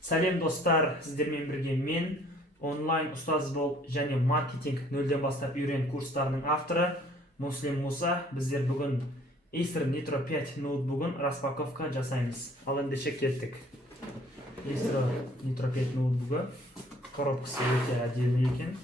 Сәлем достар, сіздермен бірге мен онлайн ұстаз болып және маркетинг нөлден бастап үйрен курстарының авторы Муслим Муса. Біздер бүгін Acer Nitro 5 ноутбугын распаковка жасаймыз. Ал ендеше кеттік. Acer Nitro 5 ноутбугы коробкасы өте әдемі екен.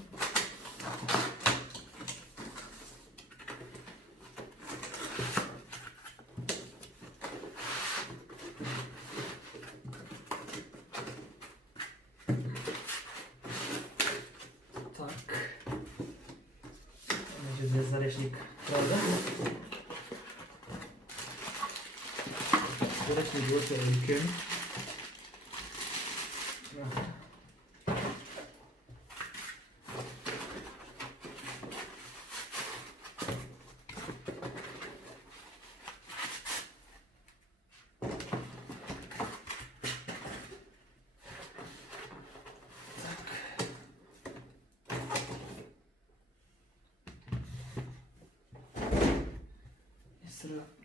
Здесь заречник, правда? Заречник өте үлкен.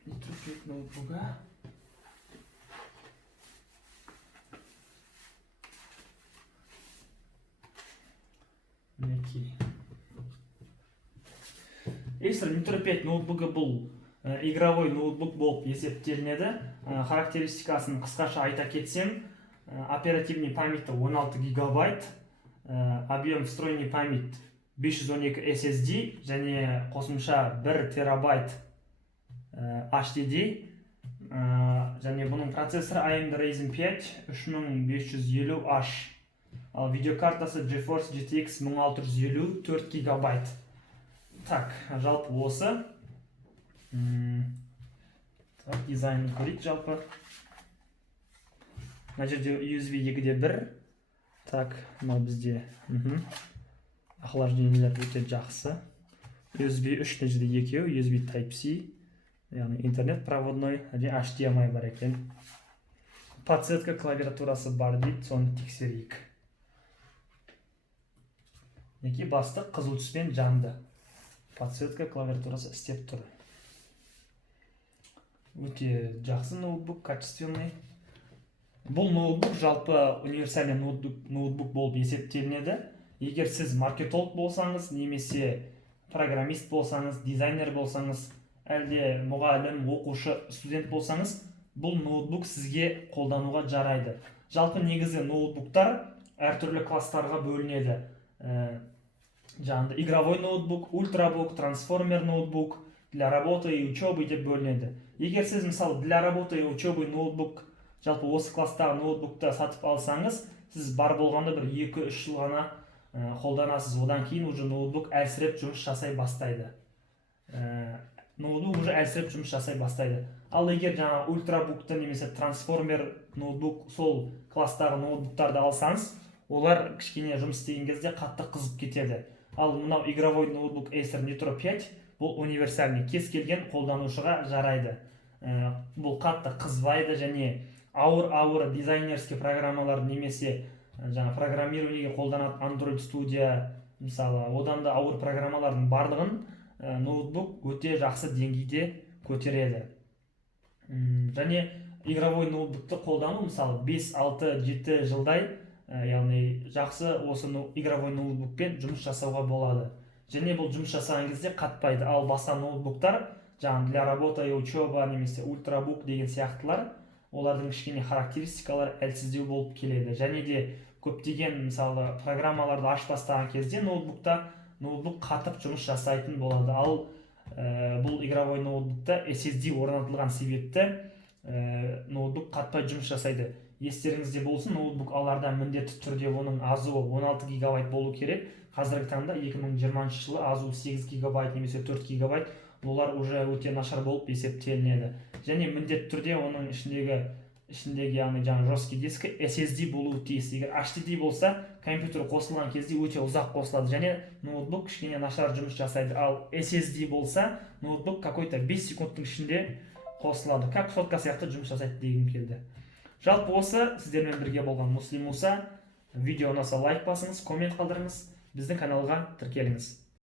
Nitro 5 ноутбуга. Мінекей. Acer Nitro 5 ноутбугы бұл игровой ноутбук болып есептелінеді. Характеристикасын қысқаша айта кетсем, оперативный памяті 16 гигабайт, объем встроенный память 512 SSD және қосымша 1 терабайт HDD, және бұның процессоры AMD Ryzen 5 3550H, ал видеокартасы GeForce GTX 1650 4 гигабайт. Так, жалпы осы. Дизайнын көрейік жалпы. Мына жерде USB 2.1. Так, мынау бізде охлаждениелер өте жақсы. USB 3.2, USB Type-C. Яғни интернет проводной, HDMI бар екен. Подсветка клавиатурасы бар дейді, соны тексерейік. Неке басты қызыл түспен жанды. Подсветка клавиатурасы істеп тұр. Өте жақсы ноутбук, качественный. Бұл ноутбук жалпы универсальный ноутбук болып есептелінеді. Егер сіз маркетолог болсаңыз, немесе программист болсаңыз, дизайнер болсаңыз, әлде мұғалім, оқушы, студент болсаңыз, бұл ноутбук сізге қолдануға жарайды. Жалпы негізі ноутбуктар әртүрлі класстарға бөлінеді. Жаңағыдай игровой ноутбук, ультрабук, трансформер ноутбук, для работы и учебы деп бөлінеді. Егер сіз мысалы для работы и учебы ноутбук, жалпы осы класстағы ноутбукты сатып алсаңыз, сіз бар болғанда бір 2-3 жыл ғана қолданасыз. Одан кейін уже ноутбук әлсіреп жұмыс жасай бастайды. Ноутбук уже әлсіреп жұмыс жасай бастайды. Ал егер жаңа ультрабукты немесе трансформер ноутбук, сол класстағы ноутбуктарды алсаңыз, олар кішкене жұмыс істеген кезде қатты қызып кетеді. Ал мынау игровой ноутбук Acer Nitro 5 бұл универсальный, кез келген қолданушыға жарайды. Бұл қатты қызбайды және ауыр дизайнерский программалар немесе жаңа программированиеге қолданатын Android Studio, мысалы, одан да ауыр программалардың барлығын ноутбук өте жақсы деңгейде көтереді. Және игровой ноутбукты қолдану, мысалы, 5-6-7 жылдай, яғни жақсы осы игровой ноутбукпен жұмыс жасауға болады. Және бұл жұмыс жасаған кезде қатпайды. Ал басқа ноутбуктар, жаңа для работы и учеба немесе ультрабук деген сияқтылар, олардың кішкене характеристикалар әлсіздеу болып келеді. Және де көптеген мысалы программаларды ашып бастаған кезде ноутбук қатып жұмыс жасайтын болады. Ал бұл игровой ноутбукта SSD орнатылған себепті ноутбук қатпай жұмыс жасайды. Естеріңізде болсын, ноутбук аларда міндетті түрде оның азуы 16 гигабайт болу керек. Қазіргі таңда 2020 жылы азуы 8 гигабайт немесе 4 гигабайт, олар уже өте нашар болып есептелінеді. Және міндетті түрде оның ішіндегі яғни жаңа жесткий дискі SSD болуы тиіс. Егер HDD болса, компьютер қосылған кезде өте ұзақ қосылады және ноутбук кішкене нашар жұмыс жасайды. Ал SSD болса, ноутбук какой-то 5 секундтың ішінде қосылады. Как сотка сияқты жұмыс жасайды дегім келді. Жалпы осы, сіздермен бірге болған Муслим Муса. Видео ұнаса лайк басыңыз, коммент қалдырыңыз, біздің каналға тіркеліңіз.